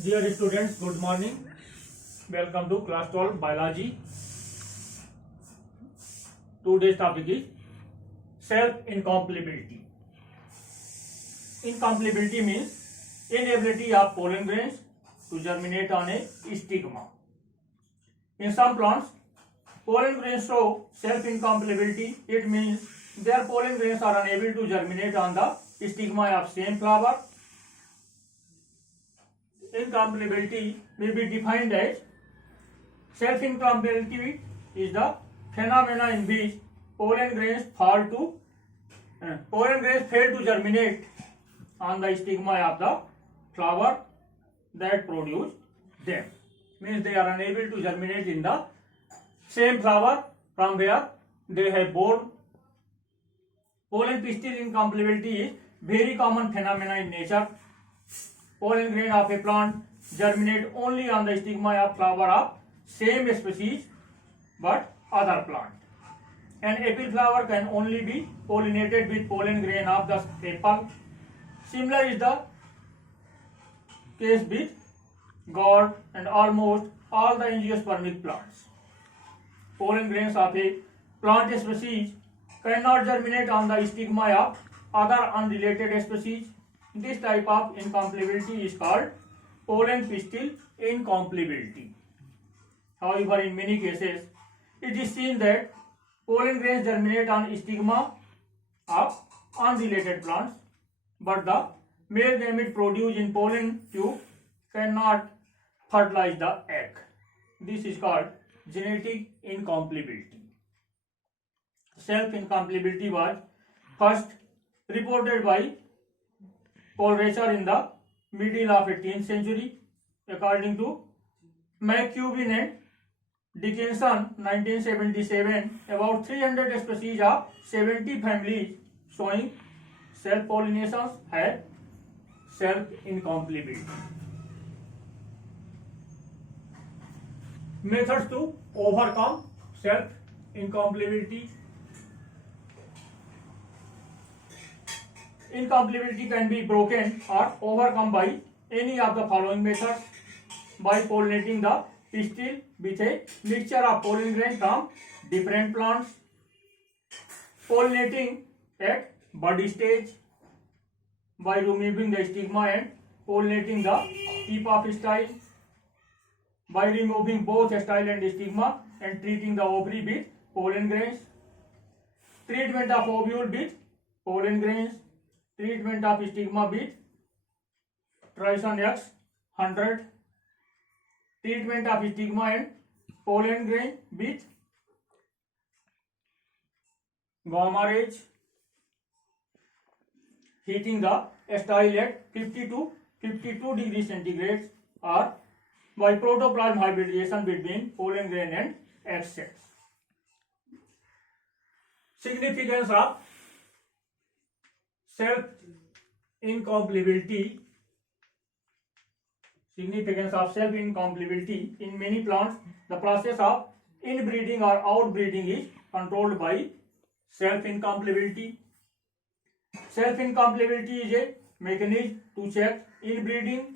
Dear students, good morning. Welcome to class 12 biology. Today's topic is self-incompatibility. Incompatibility means inability of pollen grains to germinate on a stigma. In some plants, pollen grains show self-incompatibility. It means their pollen grains are unable to germinate on the stigma of same flower. Incompatibility may be defined as self-incompatibility is the phenomena in which pollen grains fail to germinate on the stigma of the flower that produce them. Means they are unable to germinate in the same flower from where they have borne. Pollen pistil incompatibility is very common phenomena in nature. Pollen grain of a plant germinate only on the stigma of flower of same species but other plant. An apple flower can only be pollinated with pollen grain of the apple. Similar is the case with gourd and almost all the angiospermic plants. Pollen grains of a plant species cannot germinate on the stigma of other unrelated species. This type of incompatibility is called pollen pistil incompatibility. However, in many cases, it is seen that pollen grains germinate on stigma of unrelated plants, but the male gamete produced in pollen tube cannot fertilize the egg. This is called genetic incompatibility. Self-incompatibility was first reported by Paul Rachel in the middle of 18th century. According to McCubbin and Dickinson, 1977, about 300 species of 70 families showing self-pollinations had self-incompatibility. Methods to overcome self-incompatibility. Incompatibility can be broken or overcome by any of the following methods: by pollinating the pistil with a mixture of pollen grain from different plants, pollinating at bud stage, by removing the stigma and pollinating the tip of style, by removing both style and stigma and treating the ovary with pollen grains, treatment of ovule with pollen grains, treatment of stigma with Trison X 100, treatment of stigma and pollen grain with gamma rays, heating the style at 50 to 52 degrees centigrade, or by protoplasm hybridization between pollen grain and egg sacs. Significance of self-incompatibility. Significance of self-incompatibility. In many plants, the process of inbreeding or outbreeding is controlled by self-incompatibility. Self-incompatibility is a mechanism to check inbreeding,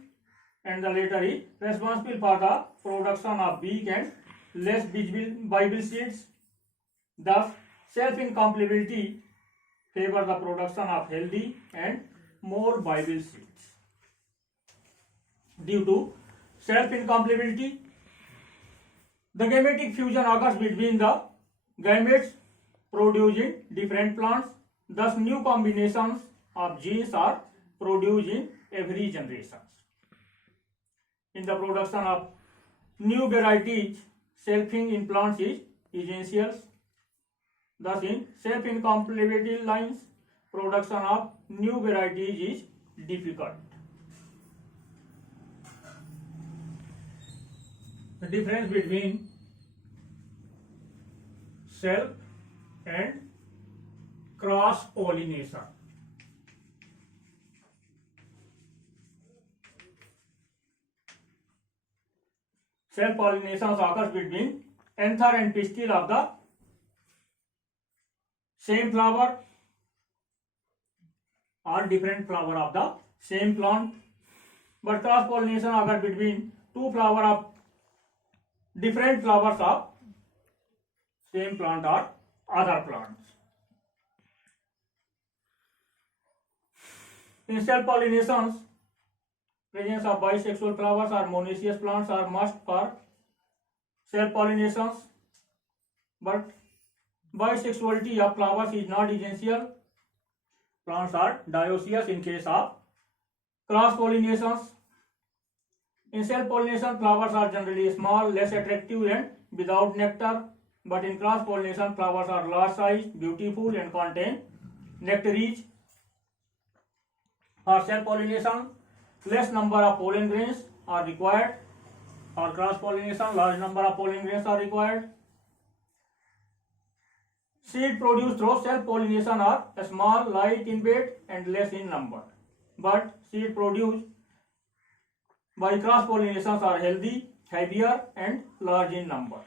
and the latter is responsible for the production of weak and less viable seeds. Thus, self-incompatibility favor the production of healthy and more viable seeds. Due to self-incompatibility, the gametic fusion occurs between the gametes produced in different plants. Thus, new combinations of genes are produced in every generation. In the production of new varieties, selfing in plants is essential. Thus, in self-incompatibility lines, production of new varieties is difficult. The difference between self and cross pollination. Self pollination occurs between anther and pistil of the same flower or different flower of the same plant. but cross pollination occur between two flower of different flowers of same plant or other plants. In self pollinations, presence of bisexual flowers or monoecious plants are must for self pollinations, but bisexuality of flowers is not essential. Plants are dioecious in case of cross pollinations. In self pollination, flowers are generally small, less attractive and without nectar, but in cross pollination, flowers are large sized, beautiful and contain nectar rich. For self pollination, less number of pollen grains are required. For cross pollination, large number of pollen grains are required. Seed produced through self pollination are small, light in weight and less in number, but seed produced by cross pollinations are healthy, heavier and large in number.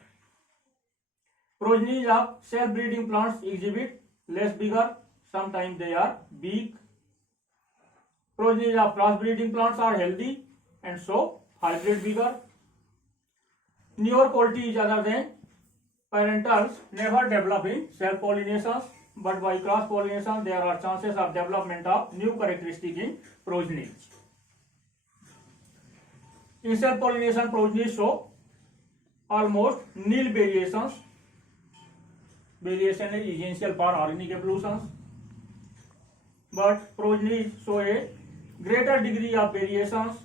Progenies of self breeding plants exhibit less bigger, sometimes they are big. Progenies of cross breeding plants are healthy and so hybrid bigger. Newer qualities other than parentals never develop in self pollinations, but by cross pollination there are chances of development of new characteristics in progenies. In self pollination, progenies show almost nil variations. Variation is essential for organic evolutions, but progenies show a greater degree of variations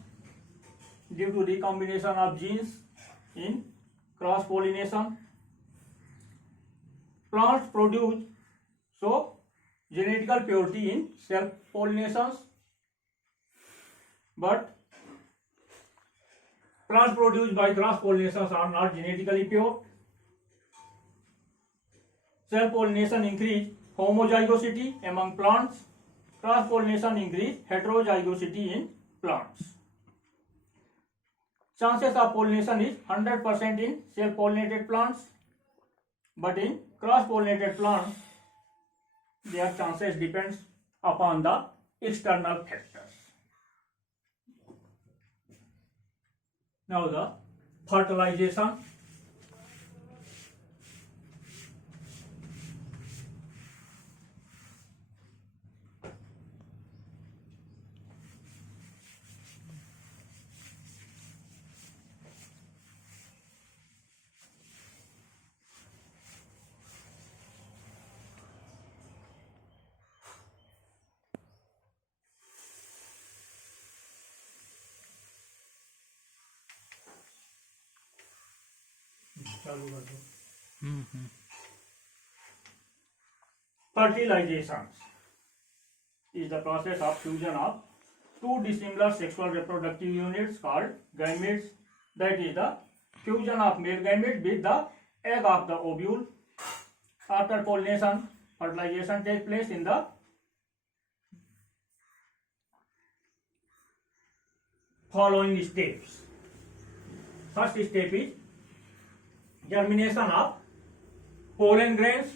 due to recombination of genes in cross pollination. Plants produce so genetical purity in self pollinations, but plants produced by cross pollinations are not genetically pure. Self pollination increase homozygosity among plants. Cross pollination increase heterozygosity in plants. Chances of pollination is 100% in self pollinated plants, but in cross pollinated plants their chances depends upon the external factors. Now the fertilization. Fertilization is the process of fusion of two dissimilar sexual reproductive units called gametes. That is the fusion of male gamete with the egg of the ovule. After pollination, fertilization takes place in the following steps. First step is germination of pollen grains.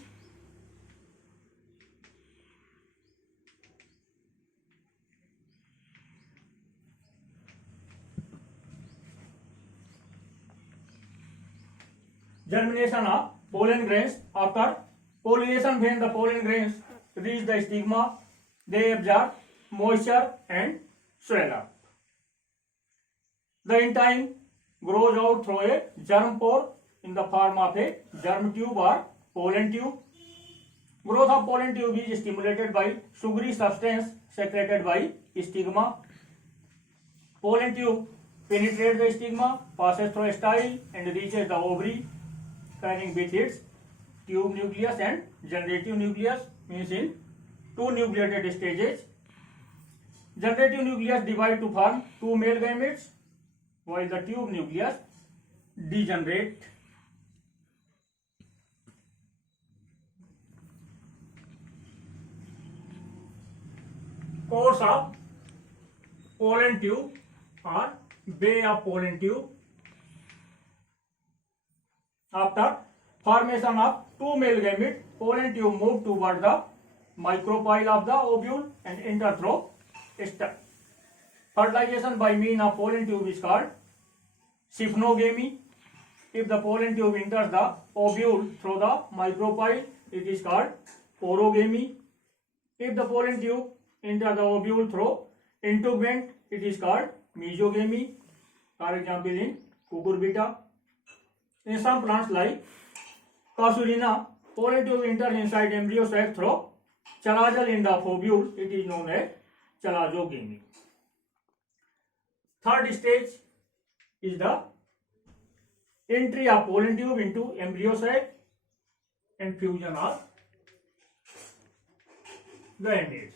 Germination of pollen grains. After pollination, when the pollen grains reach the stigma, they absorb moisture and swell up. The intine grows out through a germ pore in the form of a germ tube or pollen tube. Growth of pollen tube is stimulated by sugary substance secreted by stigma. Pollen tube penetrates the stigma, passes through a style and reaches the ovary, carrying with its tube nucleus and generative nucleus, means in two nucleated stages. Generative nucleus divide to form two male gametes, while the tube nucleus degenerate. Course of pollen tube or bay of pollen tube. After formation of two male gametes, pollen tube move toward the micropyle of the ovule and enter through Fertilization by means of pollen tube is called syphnogamy. If the pollen tube enters the ovule through the micropyle, it is called orogamy. If the pollen tube enters the ovule through intubement, it is called mesogamy. For example, in cucurbita. In some plants like Casuarina, pollen tube enters inside embryo sac through chalazal end of ovule. It is known as chalazogamy. Third stage is the entry of pollen tube into embryo sac and fusion of gametes.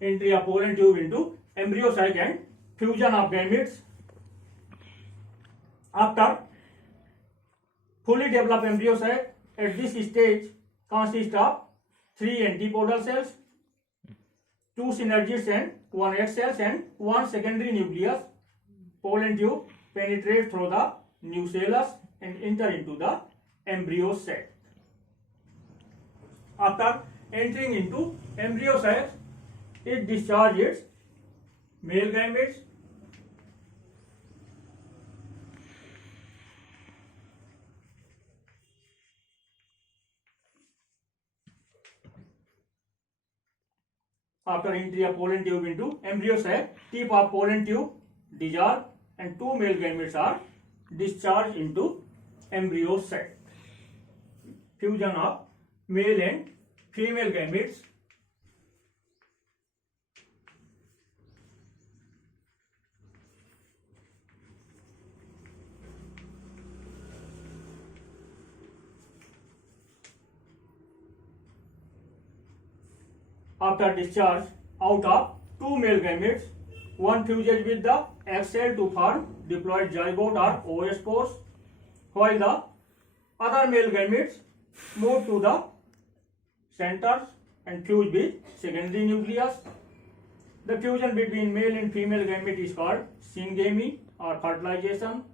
Entry of pollen tube into embryo sac and fusion of gametes. After fully developed embryo sac, at this stage consists of 3 antipodal cells, 2 synergids and 1 egg cells and 1 secondary nucleus. Pollen tube penetrate through the nucellus and enter into the embryo sac. After entering into embryo sac, it discharges its male gametes. After entry of pollen tube into embryo sac, tip of pollen tube dissolve and 2 male gametes are discharged into embryo sac. Fusion of male and female gametes. After discharge out of 2 male gametes, one fuses with the egg cell to form diploid zygote or oospores, while the other male gametes move to the centers and fuse with secondary nucleus. The fusion between male and female gamete is called syngamy or fertilization.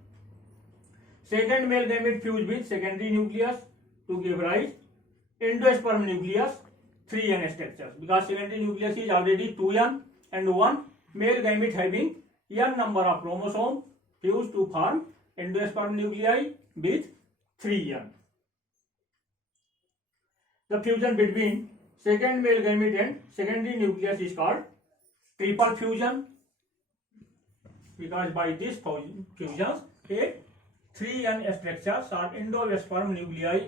Second male gamete fuse with secondary nucleus to give rise endosperm nucleus 3n structures, because secondary nucleus is already 2n and one male gamete having n number of chromosomes fused to form endosperm nuclei with 3n. The fusion between second male gamete and secondary nucleus is called triple fusion, because by this fusions a 3n structures or endosperm nuclei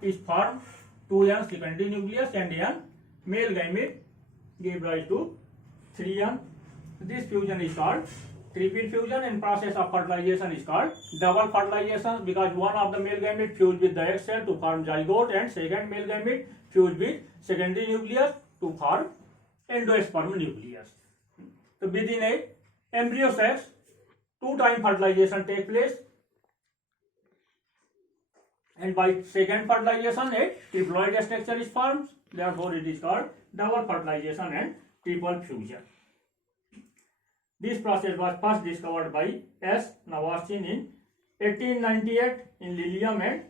is formed. 2n secondary nucleus and n male gamete give rise to 3n. This fusion is called triple fusion, and process of fertilization is called double fertilization, because one of the male gamete fused with the egg cell to form zygote and second male gamete fused with secondary nucleus to form endosperm nucleus. So within a embryo sac, 2 times fertilization take place, and by second fertilization a triploid structure is formed. Therefore it is called double fertilization and triple fusion. This process was first discovered by S. Navashin in 1898 in Lilium and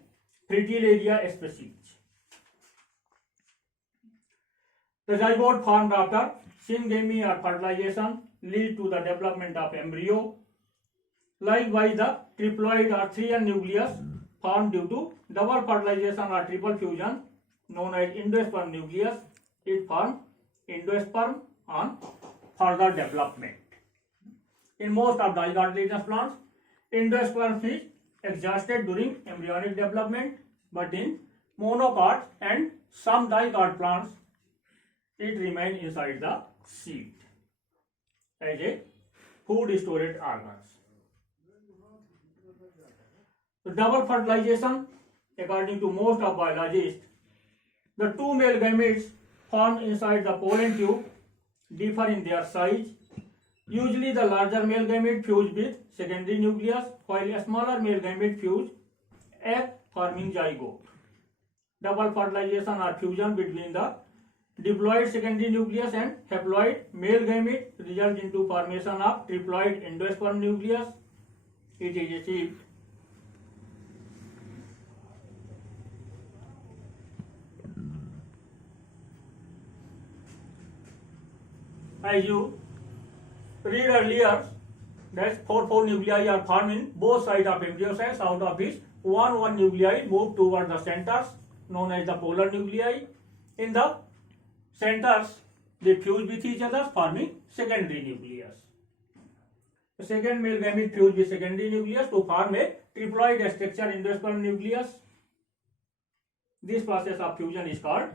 Fritillaria species. The zygote formed after syngamy or fertilization lead to the development of embryo. Likewise, the triploid or 3n nucleus formed due to double fertilization or triple fusion, known as endosperm nucleus, it formed endosperm on further development. In most of dicotyledonous plants, endosperm is exhausted during embryonic development, but in monocots and some dicot plants, it remains inside the seed as a food storage organs. The double fertilization, according to most of biologists, the 2 male gametes formed inside the pollen tube differ in their size. Usually the larger male gamete fused with secondary nucleus, while a smaller male gamete fused egg forming zygote. Double fertilization or fusion between the diploid secondary nucleus and haploid male gamete result into formation of triploid endosperm nucleus. It is achieved. As you read earlier, that 4 nuclei are formed in both sides of embryo cells, out of which one nuclei move toward the centers known as the polar nuclei. In the centers, they fuse with each other, forming secondary nucleus. The second male gamete fuse with secondary nucleus to form a triploid structure endosperm nucleus. This process of fusion is called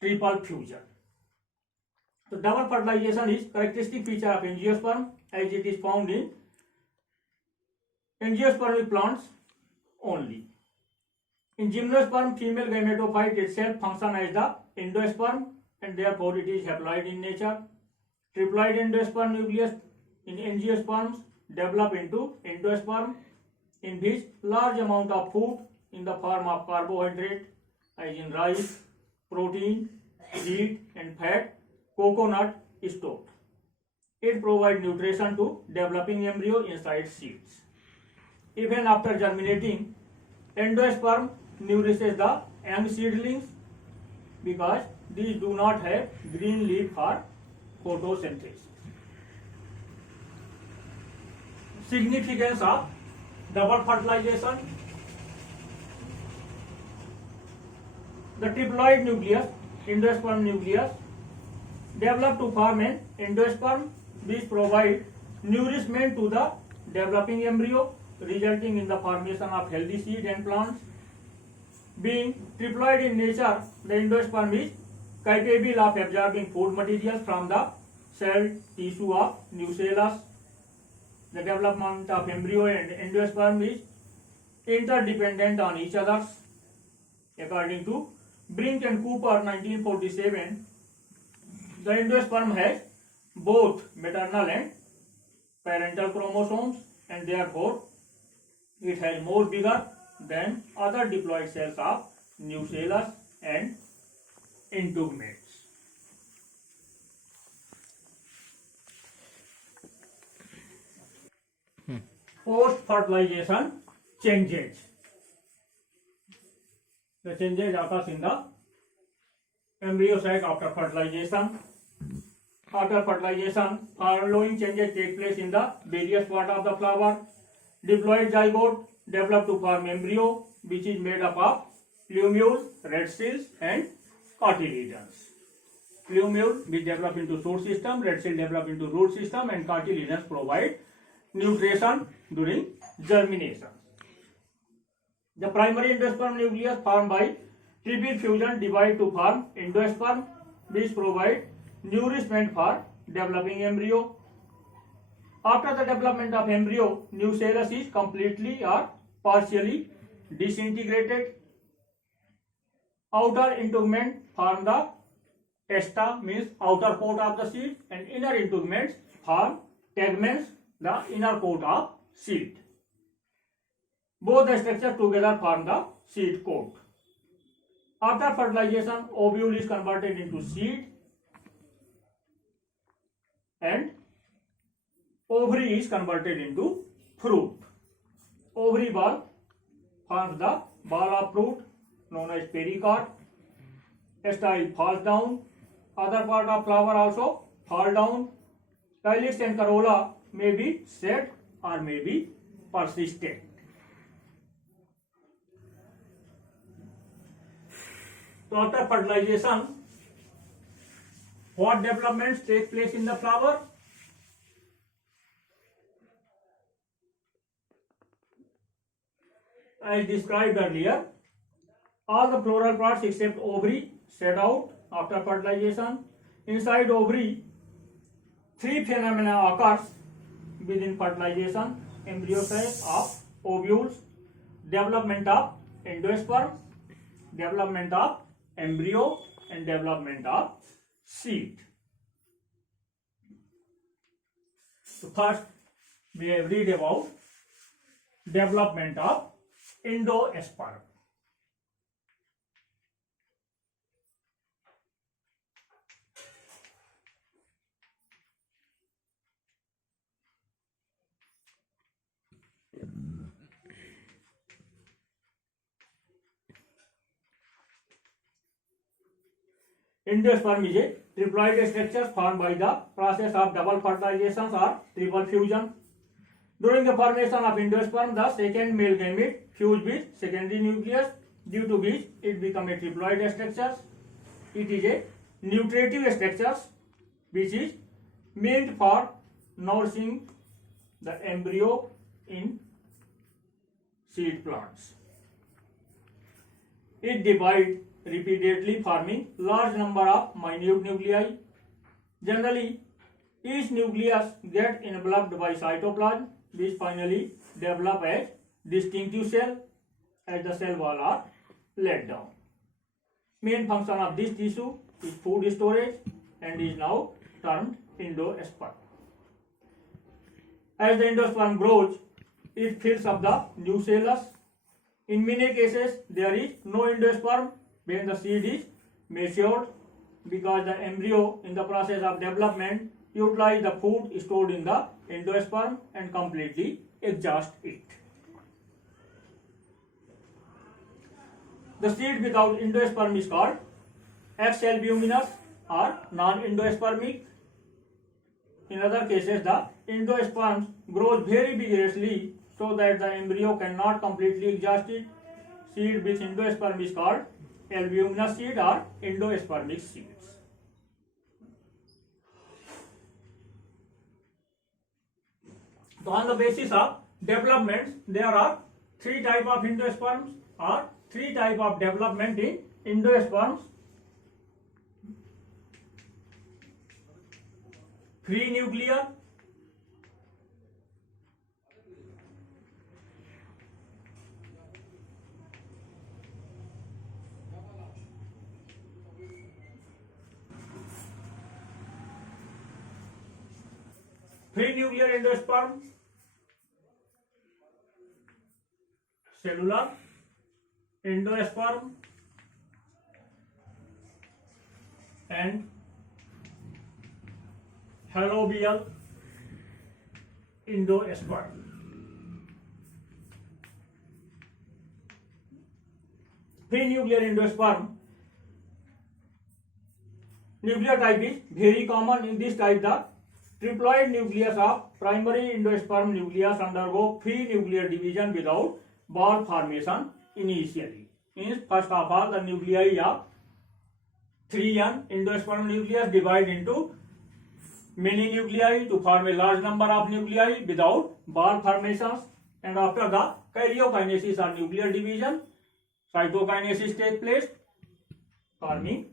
triple fusion. So double fertilization is characteristic feature of angiosperm, as it is found in angiospermic plants only. In gymnosperm, female gametophyte itself functions as the endosperm and therefore it is haploid in nature. Triploid endosperm nucleus in angiosperms develop into endosperm, in which large amount of food in the form of carbohydrate as in rice, protein, wheat and fat, coconut is stored. It provides nutrition to developing embryo inside seeds. Even after germinating, endosperm nourishes the young seedlings because these do not have green leaf for photosynthesis. Significance of double fertilization. The triploid nucleus, endosperm nucleus, develop to form an endosperm which provide nourishment to the developing embryo, resulting in the formation of healthy seed and plants. Being triploid in nature, the endosperm is capable of absorbing food materials from the cell tissue of nucellus. The development of embryo and endosperm is interdependent on each other. According to Brink and Cooper 1947, the endosperm has both maternal and parental chromosomes and therefore it has more bigger than other diploid cells of nucellus and integuments. Post-fertilization changes. The changes occurs in the embryo sac after fertilization. After fertilization, following changes take place in the various parts of the flower. Diploid zygote develop to form embryo, which is made up of plumule, red cells, and cotyledons. Plumule will develop into shoot system, red cell develop into root system, and cotyledons provide nutrition during germination. The primary endosperm nucleus formed by triple fusion divide to form endosperm, which provide nourishment for developing embryo. After the development of embryo, nucellus is completely or partially disintegrated. Outer integument form the testa, means outer coat of the seed, and inner integuments form tegments, the inner coat of seed. Both the structures together form the seed coat. After fertilization, ovule is converted into seed and ovary is converted into fruit. Ovary ball forms the ball of fruit known as pericarp. Style falls down. Other part of flower also fall down. Calyx and corolla may be set or may be persistent. So after fertilization, what developments take place in the flower? As described earlier, all the floral parts except ovary shed out after fertilization. Inside ovary, three phenomena occurs within fertilization: embryo sac of ovules, development of endosperm, development of embryo, and development of seed. So first we have read about development of endosperm. Endosperm is a triploid structure formed by the process of double fertilization or triple fusion. During the formation of endosperm, the second male gamete fuse with secondary nucleus, due to which it becomes a triploid structure. It is a nutritive structure which is meant for nourishing the embryo in seed plants. It divides repeatedly, forming large number of minute nuclei. Generally, each nucleus gets enveloped by cytoplasm, which finally develop as distinctive cell as the cell wall are let down. Main function of this tissue is food storage and is now termed endosperm. As the endosperm grows, it fills up the nucellus. In many cases, there is no endosperm when the seed is matured, because the embryo in the process of development utilize the food stored in the endosperm and completely exhaust it. The seed without endosperm is called exalbuminous or non-endospermic. In other cases, the endosperm grows very vigorously so that the embryo cannot completely exhaust it. Seed with endosperm is called albuminous seed or endospermic seeds. So on the basis of developments, there are three types of endosperms or three types of development in endosperms. Free nuclear, endosperm, cellular endosperm, and halobial endosperm. Prenuclear endosperm nuclear type is very common. In this type, the triploid nucleus of primary endosperm nucleus undergo free nuclear division without ball formation initially. Means first of all, the nuclei of 3N endosperm nucleus divide into many nuclei to form a large number of nuclei without ball formations, and after the karyokinesis or nuclear division, cytokinesis takes place, forming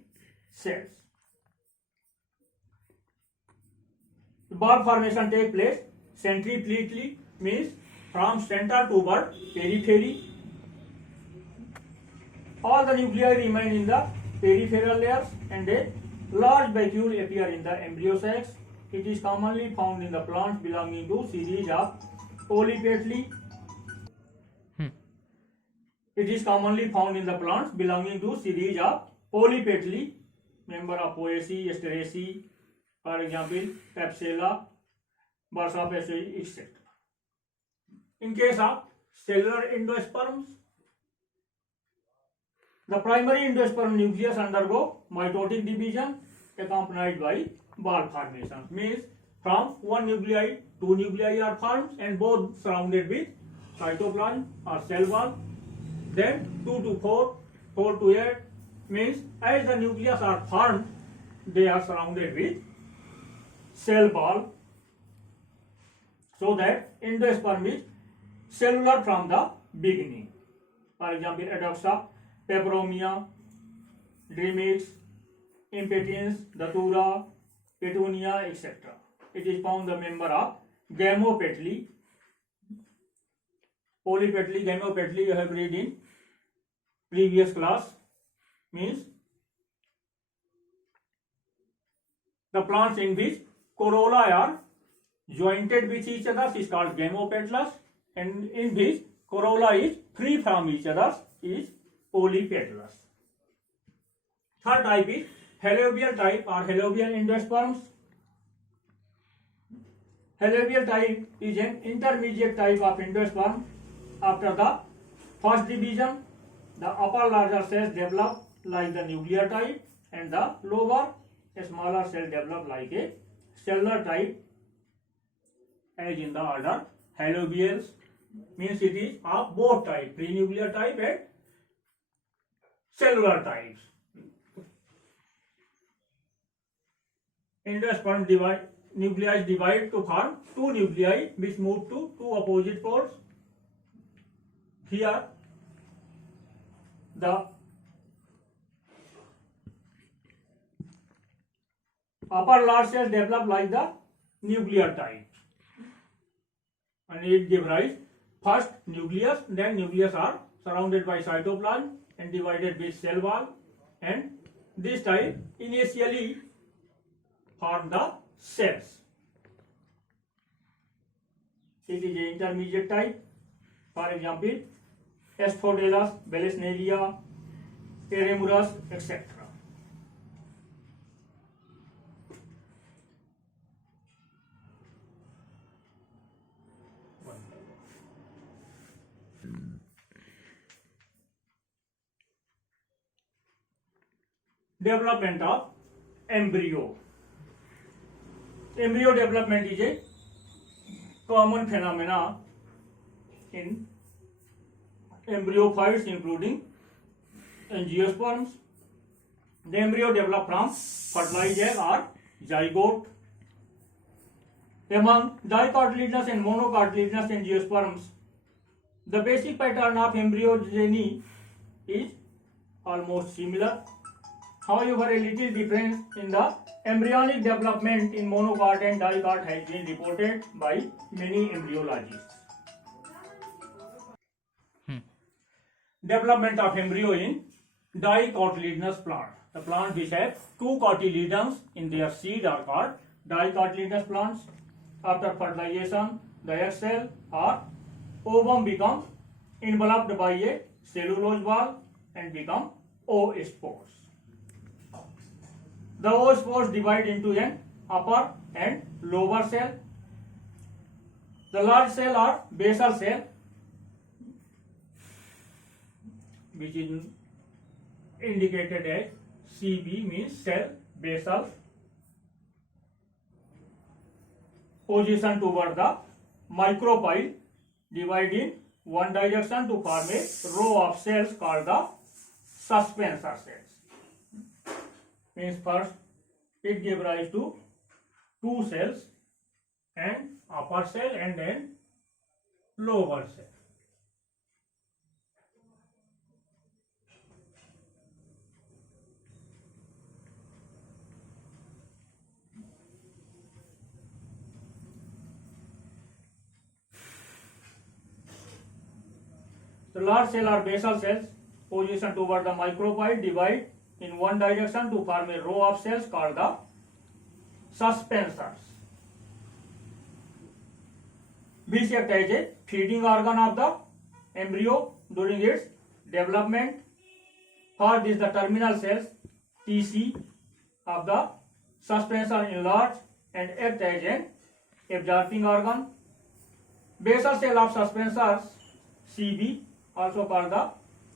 cells. Ball formation takes place centripetally, means from center toward periphery. All the nuclei remain in the peripheral layers and a large vacuole appear in the embryo sacs. It is commonly found in the plants belonging to series of polypetalae. It is commonly found in the plants belonging to series of polypetalae, member of Poaceae, Asteraceae, for example, Papsella, Bursaceae, etc. In case of cellular endosperms, the primary endosperm nucleus undergo mitotic division accompanied by ball formation. Means from one nuclei, two nuclei are formed and both surrounded with cytoplasm or cell wall. Then 2 to 4, 4 to 8, means as the nucleus are formed, they are surrounded with cell wall, so that endosperm is cellular from the beginning. For example, Adoxa, Peperomia, Dreamix, Impatiens, Datura, Petunia, etc. It is found the member of Gamopetalae. Polypetalae, Gamopetalae you have read in previous class. Means the plants in which corolla are jointed with each other is called gamopetalous, and in which corolla is free from each other is polypetalous. Third type is halobial type or halobial endosperms. Halobial type is an intermediate type of endosperm. After the first division, the upper larger cells develop like the nuclear type and the lower smaller cell develop like a cellular type as in the order. Halobials means it is of both type, prenuclear type and cellular types. Endosperm nuclei divide to form two nuclei which move to two opposite poles. Here the upper large cells develop like the nuclear type and it gives rise first nucleus, then nucleus are surrounded by cytoplasm and divided with cell wall, and this type initially form the cells. It is an intermediate type. For example, Asphodelus, Bellisneria, Eremurus, etc. Development of embryo. Embryo development is a common phenomena in embryophytes including angiosperms. The embryo develop from fertilized egg or zygote. Among dicotyledonous and monocotyledonous angiosperms, the basic pattern of embryogeny is almost similar. However, a little difference in the embryonic development in monocot and dicot has been reported by many embryologists. Development of embryo in dicotyledonous plant. The plants which have two cotyledons in their seed are called dicotyledonous plants. After fertilization, the egg cell or ovum becomes enveloped by a cellulose wall and become oospores. The oospores divide into an upper and lower cell. The large cell or basal cell, which is indicated as CB, means cell basal position toward the micropyle, divide in one direction to form a row of cells called the suspensor cells. Means first it gives rise to two cells, and upper cell and then lower cell. The large cell or basal cells position toward the micropyle divide in one direction to form a row of cells called the suspensors, which act as a feeding organ of the embryo during its development. For this, the terminal cells TC of the suspensor enlarge and act as an absorbing organ. Basal cell of suspensors CB, also called the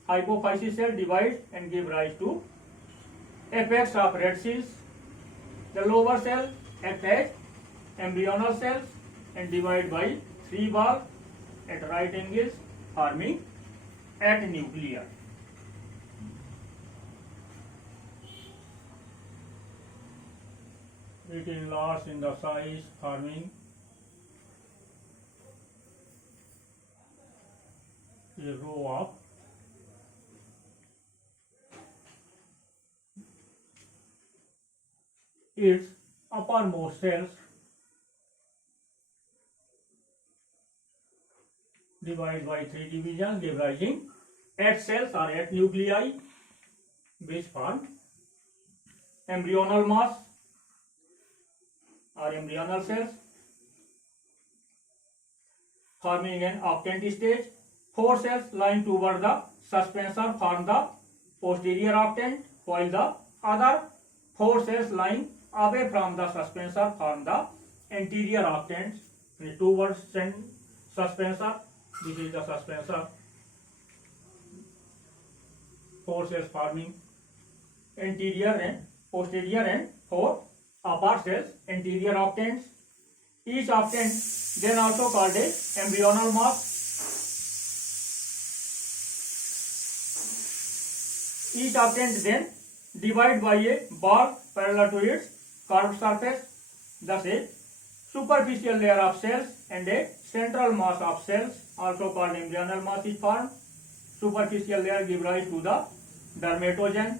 hypophysis cell, divides and give rise to apex of red cells. The lower cell act as embryonal cells and divide by three valves at right angles, forming at nucleus. It enlarges in the size, forming a row of its uppermost cells, divided by three divisions, give rising at cells or at nuclei, which form embryonal mass or embryonal cells, forming an octant stage. Four cells lying toward the suspensor form the posterior octant, while the other four cells lying away from the suspensor form the anterior octants Two words and suspensor. This is the suspensor. 4 cells forming anterior and posterior and 4 upper cells, anterior octants. Each octant then also called a embryonal mass. Each octant then divided by a ball parallel to its curved surface. Thus a superficial layer of cells and a central mass of cells, also called embryonal mass, is formed. Superficial layer gives rise to the dermatogen,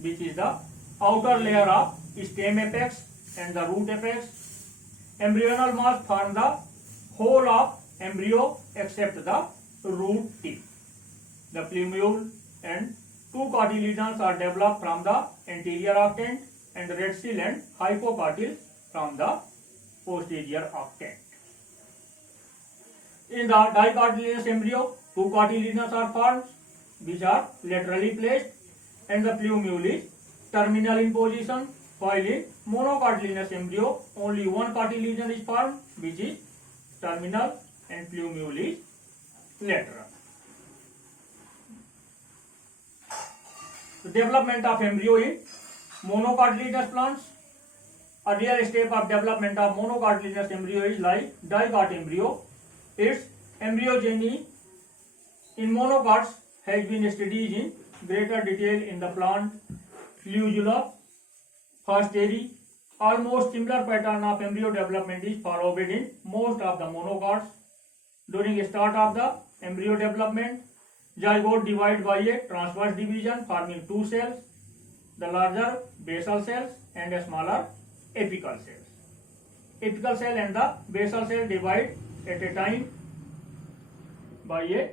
which is the outer layer of stem apex and the root apex. Embryonal mass form the whole of embryo except the root tip. The plumule and two cotyledons are developed from the anterior octant and red seal and hypocotyl from the posterior octant. In the dicotyledonous embryo, two cotyledons are formed which are laterally placed and the plumule is terminal in position, while in monocotyledonous embryo only one cotyledon is formed which is terminal and plumule is lateral. The development of embryo in monocotyledonous plants. Earlier step of development of monocotyledonous embryo is like dicot embryo. Its embryogeny in monocots has been studied in greater detail in the plant Flugella forsteri. Almost similar pattern of embryo development is followed in most of the monocots. During the start of the embryo development, zygote divided by a transverse division forming two cells, the larger basal cells and a smaller apical cells. Apical cell and the basal cell divide at a time by a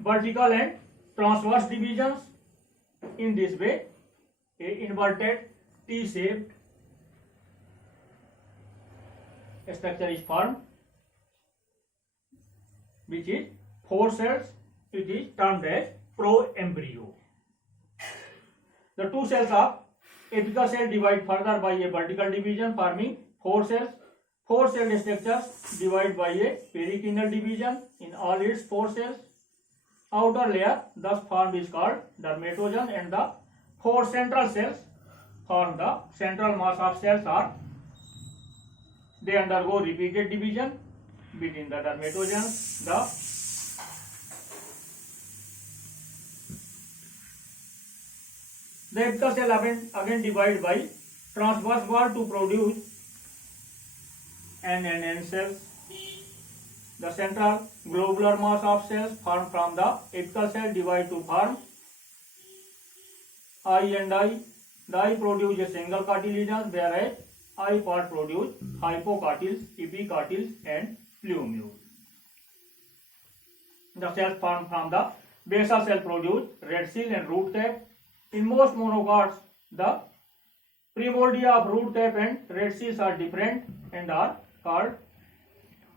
vertical and transverse divisions. In this way, a inverted T-shaped structure is formed, which is 4 cells. It is termed as proembryo. The two cells of apical cell divide further by a vertical division forming 4 cells. 4 cell structures divide by a periclinal division in all its 4 cells. Outer layer thus formed is called dermatogen and the 4 central cells form the central mass of cells are. They undergo repeated division between the dermatogens. The apical cell again divide by transverse wall to produce N and N cells. The central globular mass of cells formed from the apical cell divide to form I and I. The I produce a single cotyledon, whereas I part produce hypocotyls, epicotyls and plumule. The cells formed from the basal cell produce red seal and root cap. In most monocots, the primordia of root cap and red seals are different and are called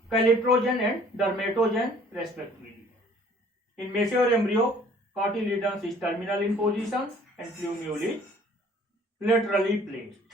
calyptrogen and dermatogen respectively. In mature embryo, cotyledons is terminal in position and plumule is laterally placed.